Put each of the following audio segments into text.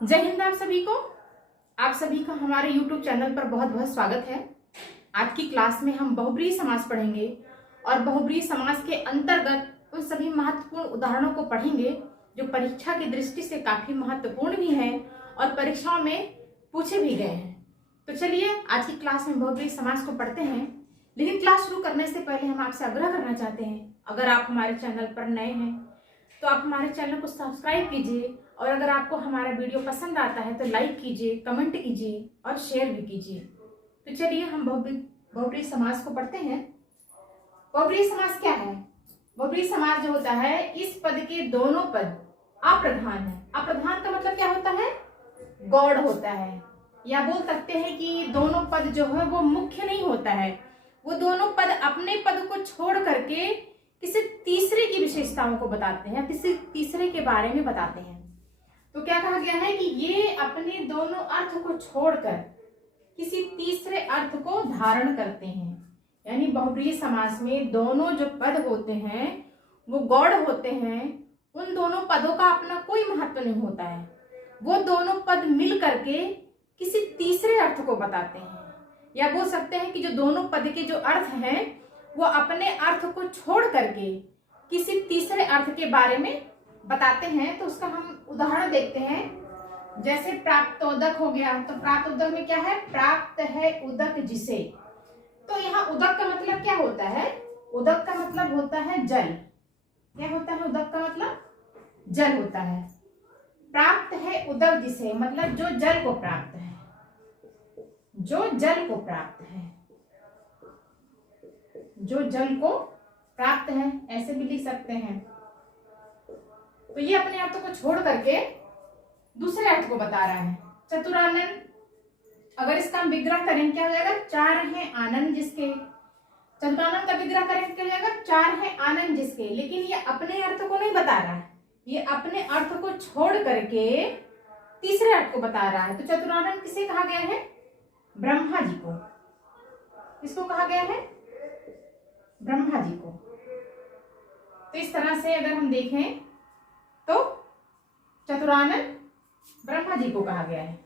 जय हिंद आप सभी का हमारे YouTube चैनल पर बहुत बहुत स्वागत है। आज की क्लास में हम बहुब्रीहि समास पढ़ेंगे और बहुब्रीहि समास के अंतर्गत उन सभी महत्वपूर्ण उदाहरणों को पढ़ेंगे जो परीक्षा की दृष्टि से काफी महत्वपूर्ण भी हैं और परीक्षाओं में पूछे भी गए हैं। तो चलिए आज की क्लास में बहुब्रीहि समास को पढ़ते हैं। लेकिन क्लास शुरू करने से पहले हम आपसे आग्रह करना चाहते हैं, अगर आप हमारे चैनल पर नए हैं तो आप हमारे चैनल को सब्सक्राइब कीजिए और अगर आपको हमारा वीडियो पसंद आता है तो लाइक कीजिए, कमेंट कीजिए और शेयर भी कीजिए। तो चलिए हम बहुब्रीहि समास को पढ़ते हैं। बहुब्रीहि समास क्या है? बहुब्रीहि समास जो होता है, इस पद के दोनों पद अप्रधान है। अप्रधान का मतलब क्या होता है? गौड़ होता है, या बोल सकते हैं कि दोनों पद जो है वो मुख्य नहीं होता है। वो दोनों पद अपने पद को छोड़ करके किसी तीसरे की विशेषताओं को बताते हैं, किसी तीसरे के बारे में बताते हैं। तो क्या कहा गया है कि ये अपने दोनों अर्थ को छोड़कर किसी तीसरे अर्थ को धारण करते हैं। यानी बहुब्रीहि समास में दोनों जो पद होते हैं वो गौड़ होते हैं। उन दोनों पदों का अपना कोई महत्व नहीं होता है। वो दोनों पद मिल करके किसी तीसरे अर्थ को बताते हैं, या बोल सकते हैं कि जो दोनों पद के जो अर्थ हैं वो अपने अर्थ को छोड़ करके किसी तीसरे अर्थ के बारे में बताते हैं। तो उसका हम उदाहरण देखते हैं। जैसे प्राप्तोदक हो गया, तो प्राप्तोदक में क्या है? प्राप्त है उदक जिसे। तो यहाँ उदक का मतलब क्या होता है? उदक का मतलब होता है जल। क्या होता है उदक का मतलब? जल होता है। प्राप्त है उदक जिसे मतलब जो जल को प्राप्त है, जो जल को प्राप्त है, जो जल को प्राप्त है, ऐसे भी लिख सकते हैं। तो ये अपने अर्थ को छोड़ करके दूसरे अर्थ को बता रहा है। चतुरानन, अगर इसका हम विग्रह करें क्या हो जाएगा? चार है आनंद जिसके। चतुरानन का विग्रह करें क्या हो जाएगा? चार है आनंद जिसके। लेकिन ये अपने अर्थ को नहीं बता रहा है, ये अपने अर्थ को छोड़ करके तीसरे अर्थ को बता रहा है। तो चतुरानन किसे कहा गया है? ब्रह्मा जी को। किसको कहा गया है? ब्रह्मा जी को। तो इस तरह से अगर हम देखें तो चतुरानन ब्रह्मा जी को कहा गया है।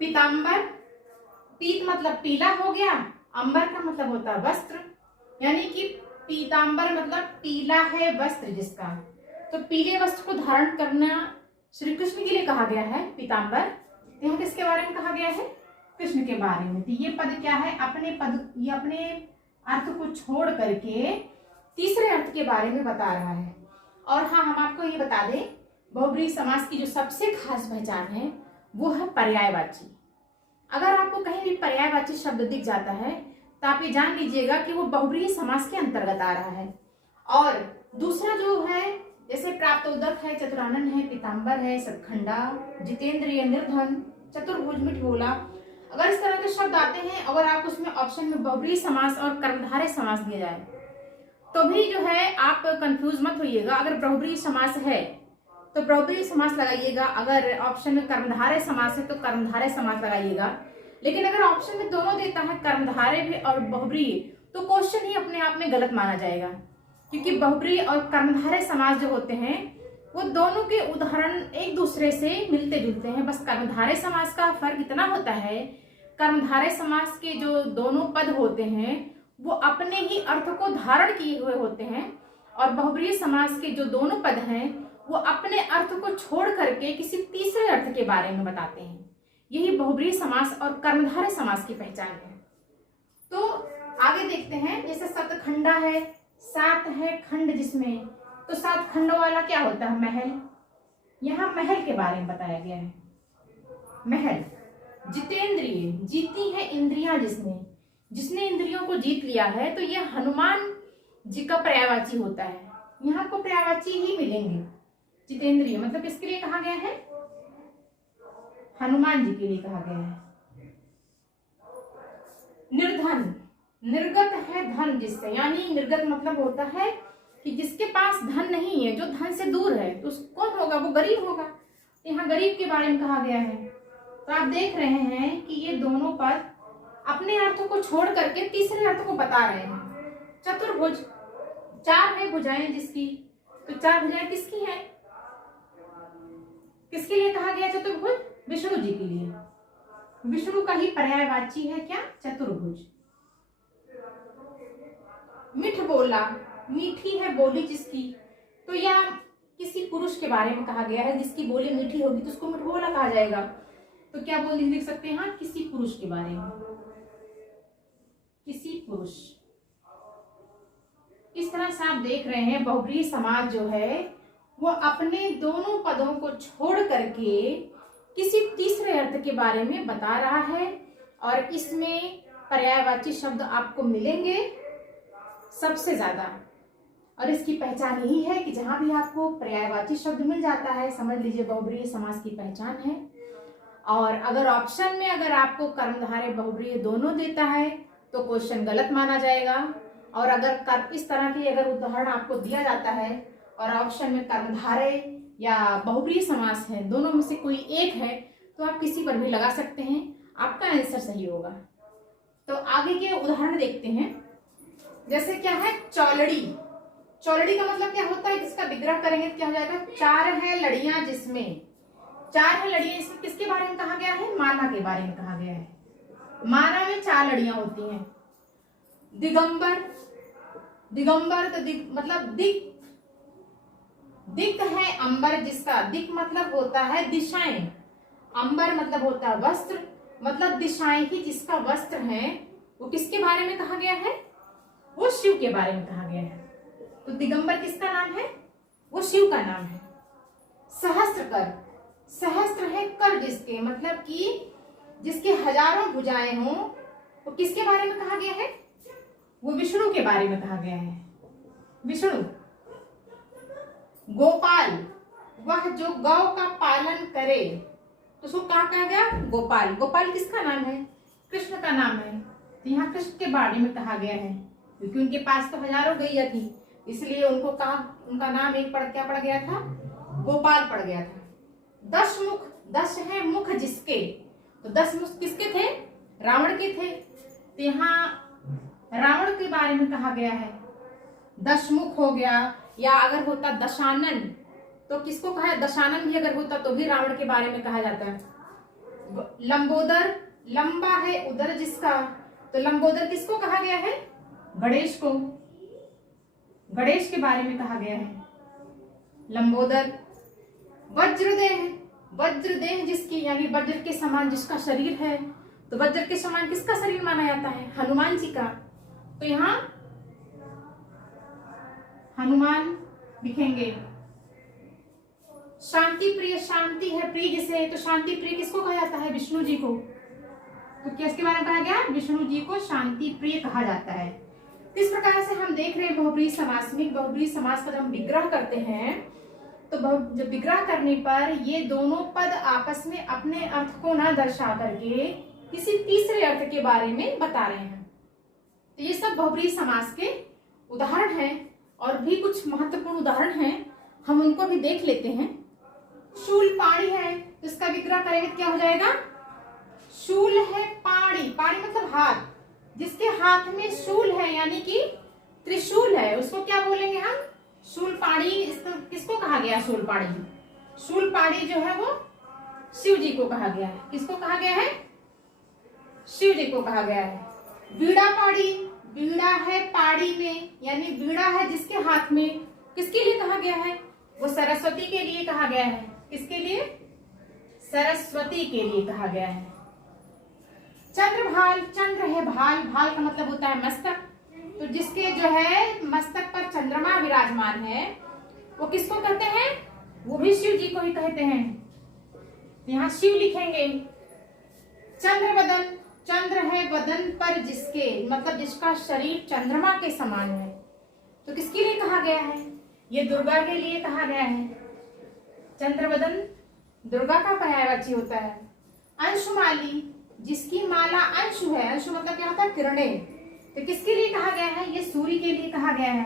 पीतांबर, पीत मतलब पीला हो गया, अंबर का मतलब होता है वस्त्र, यानी कि पीतांबर मतलब पीला है वस्त्र जिसका। तो पीले वस्त्र को धारण करना श्री कृष्ण के लिए कहा गया है पीतांबर। यहाँ किसके बारे में कहा गया है? कृष्ण के बारे में। तो ये पद क्या है? अपने पद, ये अपने अर्थ को छोड़ करके तीसरे अर्थ के बारे में बता रहा है। और हाँ, हम आपको ये बता दें, बहुब्रीहि समास की जो सबसे खास पहचान है वो है पर्यायवाची। अगर आपको कहीं भी पर्यायवाची शब्द दिख जाता है तो आप ये जान लीजिएगा कि वो बहुब्रीहि समास के अंतर्गत आ रहा है। और दूसरा जो है, जैसे प्राप्तोदक है, चतुरानन है, पीतांबर है, सतखंडा, जितेंद्रिय, निर्धन, चतुर्भुज, मिठभोला, अगर इस तरह के शब्द आते हैं, अगर आप उसमें ऑप्शन में बहुब्रीहि समास और कर्मधारय समास दिया जाए तो भी जो है आप कंफ्यूज मत होइएगा। अगर बहुब्रीहि समास है तो बहुब्रीहि समास लगाइएगा, अगर ऑप्शन में कर्मधारय समास है तो कर्मधारय समास लगाइएगा। लेकिन अगर ऑप्शन में दोनों देता है, कर्मधारय भी और बहुब्रीहि, तो क्वेश्चन ही अपने आप में गलत माना जाएगा। क्योंकि बहुब्रीहि और कर्मधारय समास जो होते हैं वो दोनों के उदाहरण एक दूसरे से मिलते जुलते हैं। बस कर्मधारय समास का फर्क इतना होता है, कर्मधारय समास के जो दोनों पद होते हैं वो अपने ही अर्थ को धारण किए हुए होते हैं, और बहुब्रीहि समास के जो दोनों पद हैं वो अपने अर्थ को छोड़ करके किसी तीसरे अर्थ के बारे में बताते हैं। यही बहुब्रीहि समास और कर्मधारय समास की पहचान है। तो आगे देखते हैं। जैसे सतखंडा है, सात है खंड जिसमें, तो सात खंडों वाला क्या होता है? महल। यहाँ महल के बारे में बताया गया है, महल। जितेंद्रिय, जीती है इंद्रियां जिसने, जिसने इंद्रियों को जीत लिया है, तो ये हनुमान जी का पर्यायवाची होता है। यहाँ को पर्यायवाची ही मिलेंगे। जितेंद्रिय मतलब किसके लिए कहा गया है? हनुमान जी के लिए कहा गया है। निर्धन, निर्गत है धन जिससे, यानी निर्गत मतलब होता है कि जिसके पास धन नहीं है, जो धन से दूर है, तो कौन होगा? वो गरीब होगा। यहाँ गरीब के बारे में कहा गया है। तो आप देख रहे हैं कि ये दोनों पद अपने अर्थों को छोड़ करके तीसरे अर्थ को बता रहे हैं। चतुर्भुज, चार है भुजाएं जिसकी, तो चार भुजाएं किसकी हैं? किसके लिए कहा गया चतुर्भुज? विष्णु जी के लिए। विष्णु का ही पर्यायवाची है क्या? चतुर्भुज। मिठ बोला, मीठी है बोली जिसकी, तो यह किसी पुरुष के बारे में कहा गया है, जिसकी बोली मीठी होगी तो उसको मिठ बोला कहा जाएगा। तो क्या बोल लिख सकते हैं? हाँ, किसी पुरुष के बारे में, किसी पुरुष। इस तरह से आप देख रहे हैं बहुब्रीहि समाज जो है वो अपने दोनों पदों को छोड़ करके किसी तीसरे अर्थ के बारे में बता रहा है, और इसमें पर्यायवाची शब्द आपको मिलेंगे सबसे ज्यादा। और इसकी पहचान यही है कि जहां भी आपको पर्यायवाची शब्द मिल जाता है, समझ लीजिए बहुब्रीहि समास की पहचान है। और अगर ऑप्शन में अगर आपको कर्मधारय बहुब्रीहि दोनों देता है तो क्वेश्चन गलत माना जाएगा। और अगर इस तरह की अगर उदाहरण आपको दिया जाता है और ऑप्शन में कर्मधारय या बहुब्रीहि समास है, दोनों में से कोई एक है, तो आप किसी पर भी लगा सकते हैं, आपका आंसर सही होगा। तो आगे के उदाहरण देखते हैं। जैसे क्या है? चौलड़ी। चौलड़ी का मतलब क्या होता है? इसका विग्रह करेंगे तो क्या हो जाएगा? चार है लड़ियां जिसमें, चार है लड़ियां, इसमें किसके बारे में कहा गया है? माला के बारे में कहा गया है। माला में चार लड़ियां होती हैं। दिगंबर, दिगंबर तो मतलब दिक, दिक है अंबर जिसका, दिक मतलब होता है दिशाएं, अंबर मतलब होता है वस्त्र, मतलब दिशाएं ही जिसका वस्त्र है, वो किसके बारे में कहा गया है? वो शिव के बारे में कहा गया है। तो दिगंबर किसका नाम है? वो शिव का नाम है। सहस्त्रकर, सहस्त्र है कर जिसके, मतलब कि जिसके हजारों भुजाएं हों, वो किसके बारे में कहा गया है? वो विष्णु के बारे में कहा गया है, विष्णु। गोपाल, वह जो गौ का पालन करे, तो उसको कहा गया? गोपाल। गोपाल किसका नाम है? कृष्ण का नाम है। तो यहाँ कृष्ण के बारे में कहा गया है, क्योंकि उनके पास तो हजारों गैया थी, इसलिए उनको कहा, उनका नाम एक क्या पड़ गया था? गोपाल पड़ गया था। दश मुख, दश है मुख जिसके, तो 10 मुख किसके थे? रावण के थे। तो यहाँ रावण के बारे में कहा गया है, दशमुख हो गया। या अगर होता दशानन, तो किसको कहा है? दशानन भी अगर होता तो भी रावण के बारे में कहा जाता है। लंबोदर, लंबा है उदर जिसका, तो लंबोदर किसको कहा गया है? गणेश को, गणेश के बारे में कहा गया है लंबोदर। वज्रदेह, वज्रदेह जिसकी, यानी वज्र के समान जिसका शरीर है, तो वज्र के समान किसका शरीर माना जाता है? हनुमान जी का। तो यहाँ हनुमान लिखेंगे। शांति प्रिय, शांति है प्रिय जिसे, तो शांति प्रिय किसको कहा जाता है? विष्णु जी को। तो किसके बारे में कहा गया? विष्णु जी को शांति प्रिय कहा जाता है। तो इस प्रकार से हम देख रहे हैं बहुब्रीहि समास में, बहुब्रीहि समास का जब हम विग्रह करते हैं तो जब विग्रह करने पर ये दोनों पद आपस में अपने अर्थ को ना दर्शा करके किसी तीसरे अर्थ के बारे में बता रहे हैं। तो ये सब बहुब्रीहि समास के उदाहरण हैं, और भी कुछ महत्वपूर्ण उदाहरण हैं, हम उनको भी देख लेते हैं। शूल पाणी है, तो इसका विग्रह करेंगे तो क्या हो जाएगा? शूल है पाणी, पाणी मतलब हाथ, जिसके हाथ में शूल है यानी कि त्रिशूल है, उसको क्या बोलेंगे हम? शूल पाणी। किसको कहा गया शूल पाणी? शूल पाणी जो है वो शिव जी को कहा गया है। किसको कहा गया है? शिव जी को कहा गया है। वीणा पाणी, वीणा है पाड़ी में, यानी वीणा है जिसके हाथ में, किसके लिए कहा गया है? वो सरस्वती के लिए कहा गया है। किसके लिए? सरस्वती के लिए कहा गया है। चंद्रभाल, चंद्र है भाल, भाल का मतलब होता है मस्तक, तो जिसके जो है मस्तक पर चंद्रमा विराजमान है, वो किसको कहते हैं? वो भी शिव जी को ही कहते हैं। यहाँ शिव लिखेंगे। चंद्रवदन, चंद्र है वदन पर जिसके, मतलब जिसका शरीर चंद्रमा के समान है, तो किसके लिए कहा गया है? ये दुर्गा के लिए कहा गया है। चंद्रवदन दुर्गा का पर्यायवाची होता है। अंशुमाली, जिसकी माला अंशु है, अंशु मतलब क्या होता है? किरणें, तो किसके लिए कहा गया है? ये सूर्य के लिए कहा गया है।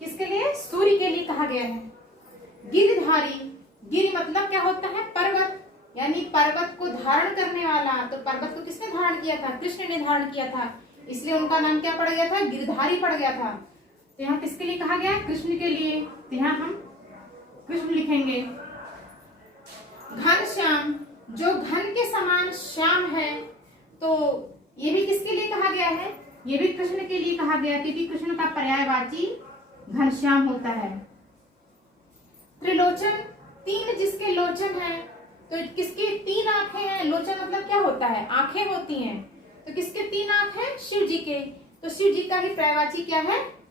किसके लिए? सूर्य के लिए कहा गया है। गिरिधारी, गिरि मतलब क्या होता है? पर्वत, यानी पर्वत को धारण करने वाला, तो पर्वत को किसने धारण किया था? कृष्ण ने धारण किया था, इसलिए उनका नाम क्या पड़ गया था, गिरधारी पड़ गया था। तो यहाँ किसके लिए कहा गया, कृष्ण के लिए, तो यहाँ हम कृष्ण लिखेंगे। घनश्याम, जो घन के समान श्याम है, तो ये भी किसके लिए कहा गया है, ये भी कृष्ण के लिए कहा गया, क्योंकि कृष्ण का पर्यायवाची घनश्याम होता है। त्रिलोचन, तीन जिसके लोचन है, तो किसके तीन आंखें हैं, लोचन मतलब क्या होता है, आंखें होती हैं, तो किसके तीन आंख हैं, शिव जी के, तो शिव जी का ही पर्यायवाची क्या है,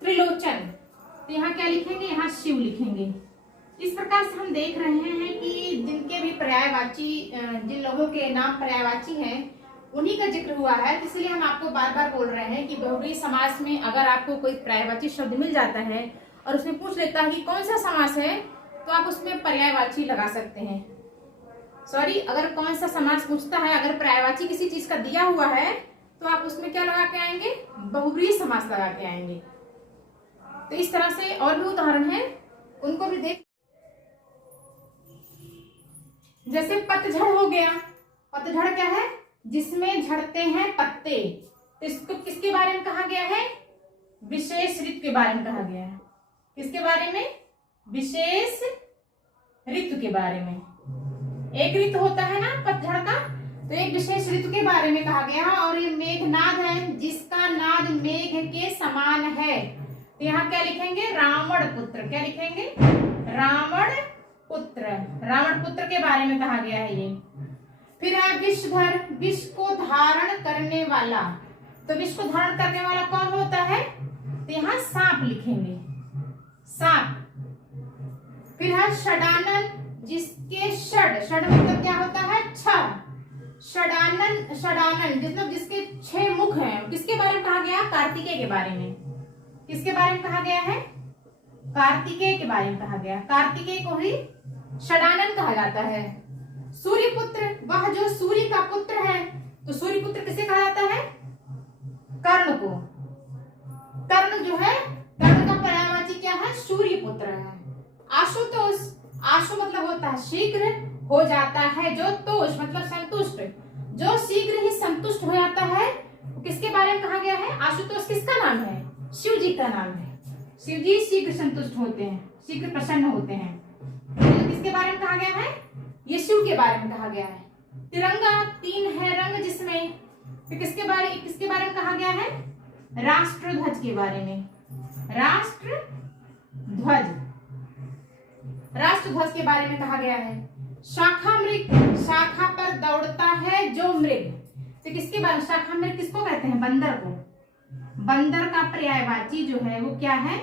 त्रिलोचन। तो यहाँ क्या लिखेंगे, यहाँ शिव लिखेंगे। इस प्रकार से हम देख रहे हैं कि जिनके भी पर्यायवाची, जिन लोगों के नाम पर्यायवाची हैं उन्हीं का जिक्र हुआ है। इसलिए हम आपको बार बार बोल रहे हैं कि बहुव्रीहि समास में अगर आपको कोई पर्यायवाची शब्द मिल जाता है और उसमें पूछ लेता है कि कौन सा समास है, तो आप उसमें पर्यायवाची लगा सकते हैं। सॉरी, अगर कौन सा समास पूछता है, अगर पर्यायवाची किसी चीज का दिया हुआ है, तो आप उसमें क्या लगा के आएंगे, बहुव्रीहि समास लगा के आएंगे। तो इस तरह से और भी उदाहरण है, उनको भी देख। जैसे पतझड़ हो गया, पतझड़ क्या है, जिसमें झड़ते हैं पत्ते, तो इसको किसके बारे में कहा गया है, विशेष ऋतु के बारे में कहा गया है। किसके बारे में, विशेष ऋतु के बारे में। एक ऋतु होता है ना पतझड़ का, तो एक विशेष ऋतु के बारे में कहा गया है। और ये मेघनाद है, जिसका नाद मेघ के समान है, तो यहाँ क्या लिखेंगे, रावण पुत्र। क्या लिखेंगे, रावण पुत्र, रावण पुत्र के बारे में कहा गया है ये। फिर है विषधर, विष को धारण करने वाला, तो विष को धारण करने वाला कौन होता है, तो यहाँ सांप लिखेंगे, सांप। फिर है षडानन, जिसके षड, षड मतलब क्या होता है, छह, षडानन, षडानन मतलब जिसके 6 मुख हैं। किसके बारे में कहा गया, कार्तिकेय के बारे में। किसके बारे में कहा गया है, कार्तिकेय के बारे में कहा गया। कार्तिकेय को ही षडानन कहा जाता है। सूर्य पुत्र, वह जो सूर्य का पुत्र है, तो सूर्य पुत्र किसे कहा जाता है, कर्ण को। कर्ण जो है, कर्ण का पर्यायवाची क्या है, सूर्य पुत्र है। आशुतोष, आशु मतलब होता है शीघ्र, हो जाता है जो, तोष मतलब संतुष्ट, जो शीघ्र ही संतुष्ट हो जाता है, किसके बारे में कहा गया है। आशुतोष किसका नाम है, शिव जी का नाम है। शिव जी शीघ्र संतुष्ट होते हैं, शीघ्र प्रसन्न होते हैं। तो किसके बारे में कहा गया है, ये शिव के बारे में कहा गया है। तिरंगा, 3 है रंग जिसमें, तो किसके बारे में कहा गया है, राष्ट्रध्वज के बारे में। राष्ट्रध्वज, राष्ट्रध्वज के बारे में कहा गया है। शाखा मृग, शाखा पर दौड़ता है जो मृग, तो किसके बारे में, शाखा मृग किसको कहते हैं, बंदर को। बंदर का पर्यायवाची जो है वो क्या है,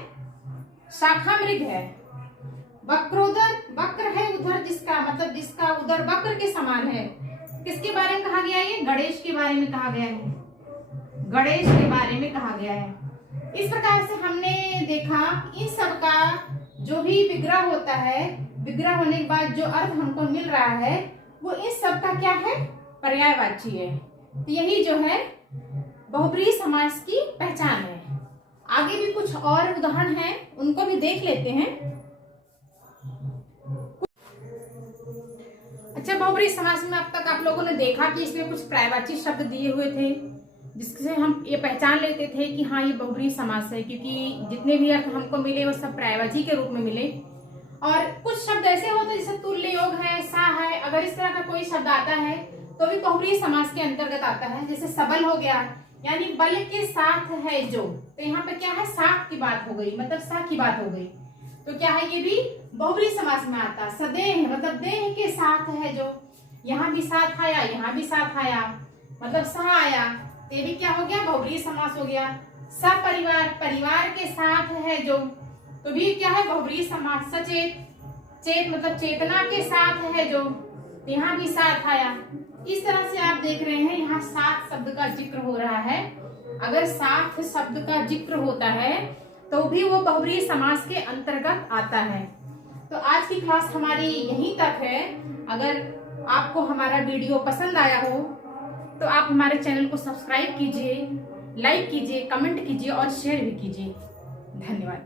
शाखा मृग है। वक्रोदर, वक्र है उधर जिसका, मतलब जिसका उधर वक्र के समान है, किसके बारे में कहा गया है, ये गणेश के बारे में कहा गया है, गणेश के बारे में कहा गया है। इस प्रकार से हमने देखा इन सब का जो भी विग्रह होता है, विग्रह होने के बाद जो अर्थ हमको मिल रहा है, वो इस सब का क्या है, पर्यायवाची है। तो यही जो है बहुव्रीहि समास की पहचान है। आगे भी कुछ और उदाहरण हैं, उनको भी देख लेते हैं। अच्छा, बहुव्रीहि समास में अब तक आप लोगों ने देखा कि इसमें कुछ पर्यायवाची शब्द दिए हुए थे, जिससे हम ये पहचान लेते थे कि हाँ ये बहुव्रीहि समास है, क्योंकि जितने भी अर्थ हमको मिले वो सब पर्यायवाची के रूप में मिले। और कुछ शब्द ऐसे होते हैं जैसे तुल्य योग है, सा है, अगर इस तरह का कोई शब्द आता है तो भी बहुव्रीहि समास के अंतर्गत आता है। जैसे सबल हो गया, यानी बल के साथ है जो, तो यहाँ पे क्या है, साथ की बात हो गई, मतलब सा की बात हो गई, तो क्या है, ये भी बहुव्रीहि समास में आता। सदेह मतलब देह के साथ है जो, यहाँ भी साथ आया, यहाँ भी साथ आया, मतलब सह आया, तो ये भी क्या हो गया, बहुव्रीहि समास हो गया। सपरिवार, परिवार के साथ है जो, तो भी क्या है, बहुव्रीहि समास। सचेत, चेत मतलब चेतना के साथ है जो, यहाँ भी साथ आया। इस तरह से आप देख रहे हैं यहाँ साथ शब्द का जिक्र हो रहा है। अगर साथ शब्द का जिक्र होता है तो भी वो बहुव्रीहि समास के अंतर्गत आता है। तो आज की क्लास हमारी यहीं तक है। अगर आपको हमारा वीडियो पसंद आया हो तो आप हमारे चैनल को सब्सक्राइब कीजिए, लाइक कीजिए, कमेंट कीजिए और शेयर भी कीजिए। धन्यवाद।